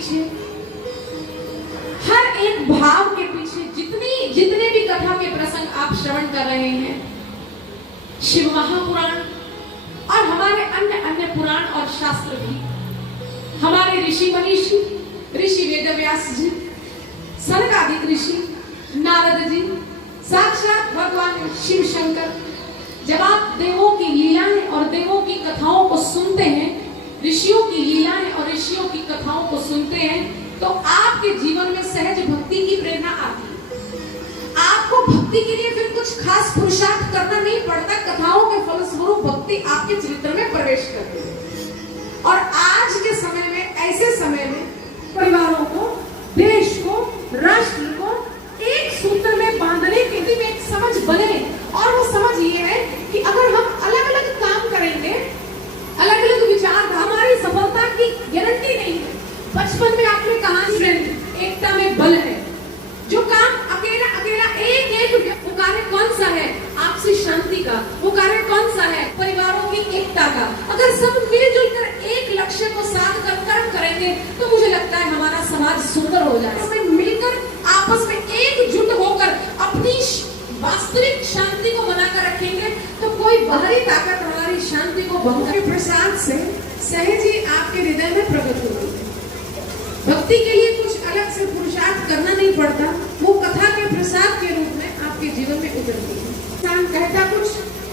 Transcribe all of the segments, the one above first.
पीछे, हर एक भाव के पीछे जितने भी कथा के प्रसंग आप श्रवण कर रहे हैं, शिव महापुराण और हमारे अन्य पुराण और शास्त्र भी, हमारे ऋषि मनीषी, ऋषि वेदव्यास जी, सनकादिक ऋषि, नारद जी, साक्षात भगवान शिव शंकर, जब आप देवों की लीलाएं और देवों की कथाओं को सुनते हैं, ऋषियों की लीलाएं और ऋषियों की कथाओं को सुनते हैं, तो आपके जीवन में सहज भक्ति की प्रेरणा आती है। आपको भक्ति के लिए फिर कुछ खास पुरुषार्थ करना नहीं पड़ता, कथाओं के फलस्वरूप भक्ति आपके चरित्र में प्रवेश करती है। और आज के समय में, ऐसे समय में परिवारों को, देश को, राष्ट्र को एक सूत्र में बांधने के लिए एक समझ बने, और वो समझ ये है कि अगर हम अलग अलग काम करेंगे, अलग अलग विचार, हमारी सफलता की गारंटी नहीं है। बचपन में आपने कहा एकता में बल है। जो काम अकेला एक वो कार्य कौन सा है? आपसी शांति का। वो कार्य कौन सा है? परिवारों की एकता का। अगर सब मिलजुल कर एक लक्ष्य को साध कर कर्म करेंगे तो मुझे लगता है हमारा समाज सुंदर हो जाएगा। हमें मिलकर आपस में एकजुट होकर अपनी वास्तविक शांति को बनाकर रखेंगे तो कोई बाहरी ताकत हमारी शांति को भंग कर प्रसाद से सहज ही आपके हृदय में प्रकट होगी। भक्ति के लिए कुछ अलग से पुरुषार्थ करना नहीं पड़ता, वो कथा के प्रसाद के रूप में आपके जीवन में उतरती है। इंसान कहता कुछ,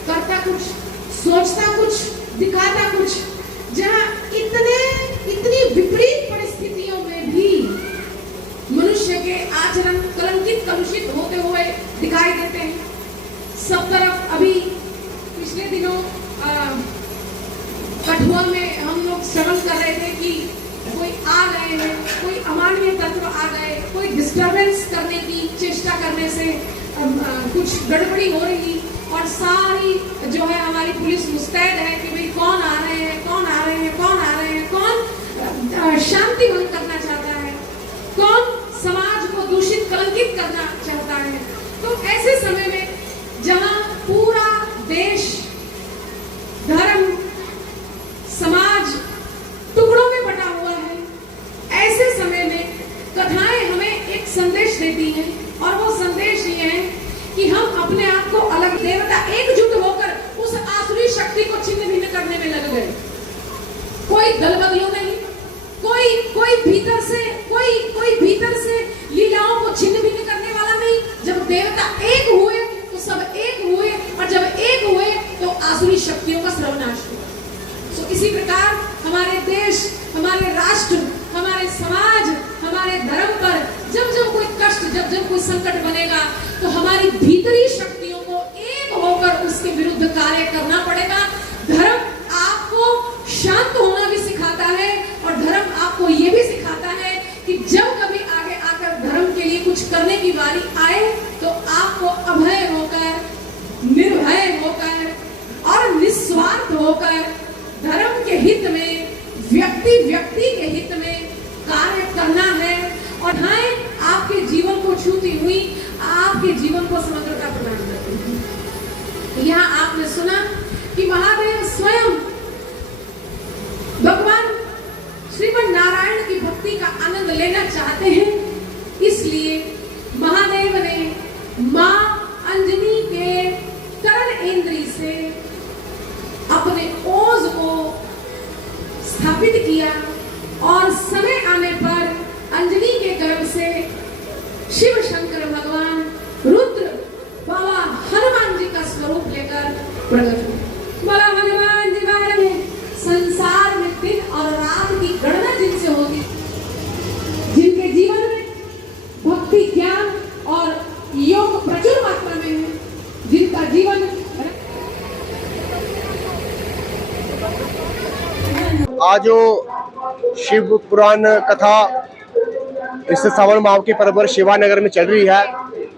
करता कुछ, सोचता कुछ, दिखाता कुछ, जहाँ इतनी विपरीत परिस्थितियों में भी मनुष्य के आचरण कलंकित कलुषित होते हुए दिखाई देते हैं। सब तरफ अभी पिछले दिनों कठुआ में हम लोग श्रवण कर रहे थे कि कोई आ गए हैं, कोई अमानवीय तत्व आ गए, कोई डिस्टर्बेंस करने की चेष्टा करने से कुछ गड़बड़ी हो रही, और सारी जो है हमारी पुलिस मुस्तैद है कि भाई कौन आ रहे हैं, कौन आ रहे हैं, कौन आ रहे हैं, कौन शांति भंग करना चाहता है, कौन समाज को दूषित कलंकित करना चाहता है। तो ऐसे समय में जहां पूरा देश, धर्म, समाज टुकड़ों में बटा हुआ है, ऐसे समय में कथाएं हमें एक संदेश देती हैं, और वो संदेश ये है कि हम अपने आप को अलग, देवता एकजुट होकर उस आसुरी शक्ति को छिन्न भिन्न करने में लग गए। कोई दल बदलू नहीं, कोई भीतर से लीलाओं को छिन्न भिन्न करने वाला नहीं। जब देवता एक हुए तो सब एक हुए, और जब एक हुए तो आसुरी शक्तियों का सर्वनाश हुआ। तो इसी प्रकार हमारे देश, हमारे राष्ट्र, हमारे समाज, हमारे धर्म पर जब कोई कष्ट, जब कोई संकट बनेगा तो हमारी भीतरी शक्तियों को एक होकर उसके विरुद्ध कार्य करना पड़ेगा। धर्म आपको शांत होना भी सिखाता है, और धर्म आपको ये भी सिखाता है कि जब कभी आगे आकर धर्म के लिए कुछ करने की बारी आए तो आपको अभय होकर, निर्भय होकर और निस्वार्थ होकर धर्म के हित में, व्यक्ति के हित में कार्य करना है। और हाँ, आपके जीवन को छूती हुई, आपके जीवन को समग्रता प्रदान करती है। यहाँ आपने सुना कि महादेव स्वयं भगवान श्रीमन नारायण की भक्ति का आनंद लेना चाहते हैं, इसलिए महादेव ने मां अंजनी के करण इंद्री से अपने ओज को स्थापित किया, और समय आने पर अंजनी के गर्भ से शिव शंकर भगवान रुद्र बाबा हनुमान जी का स्वरूप लेकर प्रकट हुए। बाबा हनुमान जी बारे में संसार में दिन और रात की गणना जिनसे होती, जिनके जीवन में भक्ति, ज्ञान और योग प्रचुर मात्रा में है, जिनका जीवन आज जो शिव पुराण कथा इस सावन माह के पर्व पर शिवानगर में चल रही है,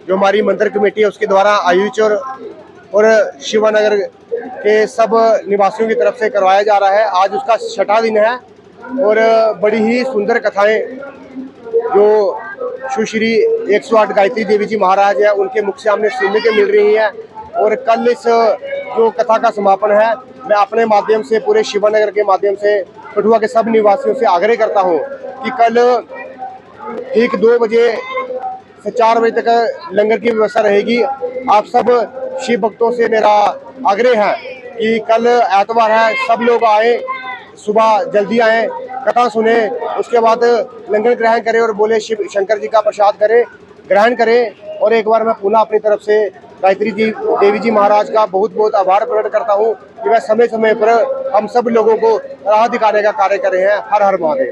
जो हमारी मंदिर कमेटी है उसके द्वारा आयोजित और शिवानगर के सब निवासियों की तरफ से करवाया जा रहा है। आज उसका 6वां दिन है, और बड़ी ही सुंदर कथाएं जो सुश्री 108 गायत्री देवी जी महाराज है उनके मुख से हमने सुनने के मिल रही हैं। और कल इस जो कथा का समापन है, मैं अपने माध्यम से पूरे शिवानगर के माध्यम से कठुआ के सब निवासियों से आग्रह करता हूँ कि कल ठीक 2 बजे से 4 बजे तक लंगर की व्यवस्था रहेगी। आप सब शिव भक्तों से मेरा आग्रह है कि कल एतवार है, सब लोग आए, सुबह जल्दी आए, कथा सुने, उसके बाद लंगर ग्रहण करें और बोले शिव शंकर जी का प्रसाद करें, ग्रहण करें। और एक बार मैं पुनः अपनी तरफ से गायत्री जी देवी जी महाराज का बहुत बहुत आभार प्रकट करता हूँ कि वह समय समय पर हम सब लोगों को राह दिखाने का कार्य कर रहे हैं। हर हर महादेव।